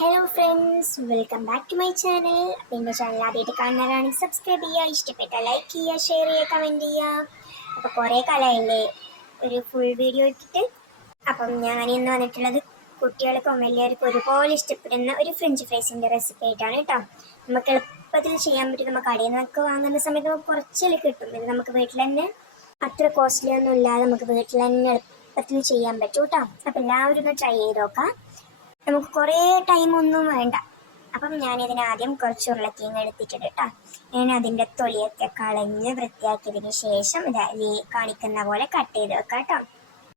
Hello friends, welcome back to my channel. എൻ്റെ channel ആദ്യമായിട്ട് കാണുന്നവരാണെങ്കിൽ സബ്സ്ക്രൈബ് ചെയ്യുക, ഇഷ്ടപ്പെട്ട ലൈക്ക് ചെയ്യുക, ഷെയർ ചെയ്യുക, കമൻറ്റ് ചെയ്യുക. അപ്പോൾ കുറേ കാലമായില്ലേ ഒരു ഫുൾ വീഡിയോ ഇട്ടിട്ട്. അപ്പം ഞാൻ ഇന്ന് വന്നിട്ടുള്ളത് കുട്ടികൾക്കും വലിയവർക്കും ഒരുപോലെ ഇഷ്ടപ്പെടുന്ന ഒരു ഫ്രഞ്ച് ഫ്രൈസിൻ്റെ റെസിപ്പി ആയിട്ടാണ് കേട്ടോ. നമുക്ക് എളുപ്പത്തിൽ ചെയ്യാൻ പറ്റും. നമുക്ക് കടയിൽ നിന്നൊക്കെ വാങ്ങുന്ന സമയത്ത് നമുക്ക് കുറച്ചല്ലേ കിട്ടും. ഇത് നമുക്ക് വീട്ടിൽ തന്നെ അത്ര കോസ്റ്റ്ലി ഒന്നും ഇല്ലാതെ നമുക്ക് വീട്ടിൽ തന്നെ എളുപ്പത്തിൽ ചെയ്യാൻ പറ്റും കേട്ടോ. അപ്പം എല്ലാവരും ഒന്ന് ട്രൈ ചെയ്ത് നോക്കാം. നമുക്ക് കുറേ ടൈമൊന്നും വേണ്ട. അപ്പം ഞാനിതിന് ആദ്യം കുറച്ച് ഉരുളക്കിഴങ്ങ് എടുത്തിട്ടുണ്ട് കേട്ടോ. ഞാൻ അതിൻ്റെ തൊലിയൊക്കെ കളഞ്ഞ് വൃത്തിയാക്കിയതിന് ശേഷം ഇത് കാണിക്കുന്ന പോലെ കട്ട് ചെയ്ത് വെക്കാം കേട്ടോ.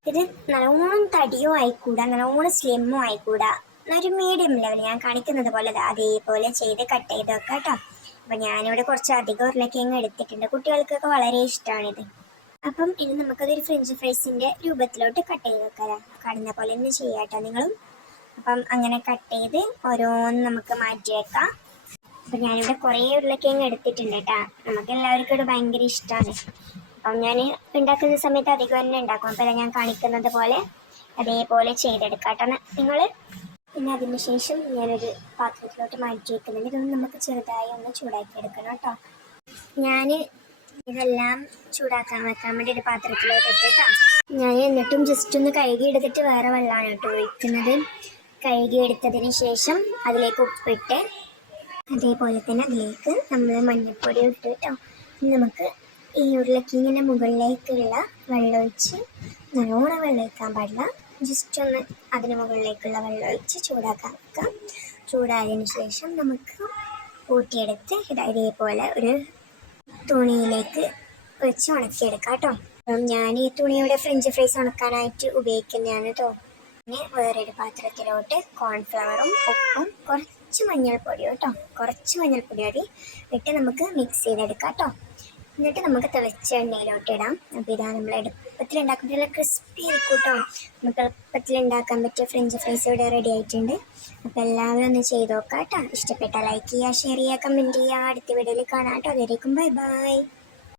ഇത് നല്ലോണം തടിയോ ആയിക്കൂടാ, നല്ലോണം സ്ലിമ്മോ ആയിക്കൂടാ, ഒരു മീഡിയം ലെവൽ ഞാൻ കാണിക്കുന്നത് പോലെ അതേപോലെ ചെയ്ത് കട്ട് ചെയ്ത് വെക്കാം കേട്ടോ. അപ്പം ഞാനിവിടെ കുറച്ച് അധികം ഉരുളക്കിഴങ്ങ് എടുത്തിട്ടുണ്ട്. കുട്ടികൾക്കൊക്കെ വളരെ ഇഷ്ടമാണിത്. അപ്പം ഇനി നമുക്കതൊരു ഫ്രഞ്ച് ഫ്രൈസിൻ്റെ രൂപത്തിലോട്ട് കട്ട് ചെയ്ത് വെക്കാം. കാണുന്ന പോലെ തന്നെ ചെയ്യാം കേട്ടോ നിങ്ങളും. അപ്പം അങ്ങനെ കട്ട് ചെയ്ത് ഓരോന്ന് നമുക്ക് മാറ്റി വെക്കാം. അപ്പം ഞാനിവിടെ കുറേ ഉരുളക്കിഴങ്ങ് എടുത്തിട്ടുണ്ട് കേട്ടോ. നമുക്ക് എല്ലാവർക്കും ഇവിടെ ഭയങ്കര ഇഷ്ടമാണ്. അപ്പം ഞാൻ ഉണ്ടാക്കുന്ന സമയത്ത് അധികം തന്നെ ഉണ്ടാക്കും. അപ്പം ഞാൻ കാണിക്കുന്നത് പോലെ അതേപോലെ ചെയ്തെടുക്കാം കേട്ടോ നിങ്ങൾ. പിന്നെ അതിന് ശേഷം ഞാനൊരു പാത്രത്തിലോട്ട് മാറ്റി വെക്കുന്നുണ്ട്. ഇതൊന്ന് നമുക്ക് ചെറുതായി ഒന്ന് ചൂടാക്കി എടുക്കണം കേട്ടോ. ഞാൻ ഇതെല്ലാം ചൂടാക്കാൻ വെക്കാൻ വേണ്ടി ഒരു പാത്രത്തിലോട്ട് ഇട്ടിട്ടാ ഞാൻ എന്നിട്ടും ജസ്റ്റ് ഒന്ന് കഴുകി എടുത്തിട്ട് വേറെ വെള്ളമാണ് കേട്ടോ ഒഴിക്കുന്നത്. കഴുകി എടുത്തതിന് ശേഷം അതിലേക്ക് ഉപ്പിട്ട് അതേപോലെ തന്നെ അതിലേക്ക് നമ്മൾ മഞ്ഞൾപ്പൊടി ഇട്ട് കേട്ടോ. നമുക്ക് ഈ ഉരുളക്കിഴങ്ങിൻ്റെ മുകളിലേക്കുള്ള വെള്ളമൊഴിച്ച്, നല്ലോണം വെള്ളം ഒഴിക്കാൻ പാടില്ല, ജസ്റ്റ് ഒന്ന് അതിന് മുകളിലേക്കുള്ള വെള്ളം ഒഴിച്ച് ചൂടാക്കാൻ വെക്കാം. ചൂടായതിന് ശേഷം നമുക്ക് ഊറ്റിയെടുത്ത് ഇതേപോലെ ഒരു തുണിയിലേക്ക് വെച്ച് ഉണക്കിയെടുക്കാം കേട്ടോ. ഞാൻ ഈ തുണിയുടെ ഫ്രഞ്ച് ഫ്രൈസ് ഉണക്കാനായിട്ട് ഉപയോഗിക്കുന്നതാണ് കേട്ടോ. പിന്നെ വേറൊരു പാത്രത്തിലോട്ട് കോൺഫ്ലവറും ഉപ്പും കുറച്ച് മഞ്ഞൾപ്പൊടിയും കേട്ടോ, കുറച്ച് മഞ്ഞൾപ്പൊടി മതി ഇട്ട് നമുക്ക് മിക്സ് ചെയ്തെടുക്കാം കേട്ടോ. എന്നിട്ട് നമുക്ക് തിളച്ച എണ്ണയിലോട്ട് ഇടാം. അപ്പോൾ ഇതാ നമ്മൾ എളുപ്പത്തിൽ ഉണ്ടാക്കുമ്പോൾ നല്ല ക്രിസ്പി ആയിരിക്കും കേട്ടോ. നമുക്ക് എളുപ്പത്തിൽ ഉണ്ടാക്കാൻ പറ്റിയ ഫ്രഞ്ച് ഫ്രൈസ് ഇവിടെ റെഡി ആയിട്ടുണ്ട്. അപ്പോൾ എല്ലാവരും ഒന്ന് ചെയ്ത് നോക്കാം കേട്ടോ. ഇഷ്ടപ്പെട്ടാൽ ലൈക്ക് ചെയ്യുക, ഷെയർ ചെയ്യുക, കമൻറ്റ് ചെയ്യുക. അടുത്ത വീഡിയോയിൽ കാണാം കേട്ടോ. അതുവരേക്കും ബൈ ബൈ.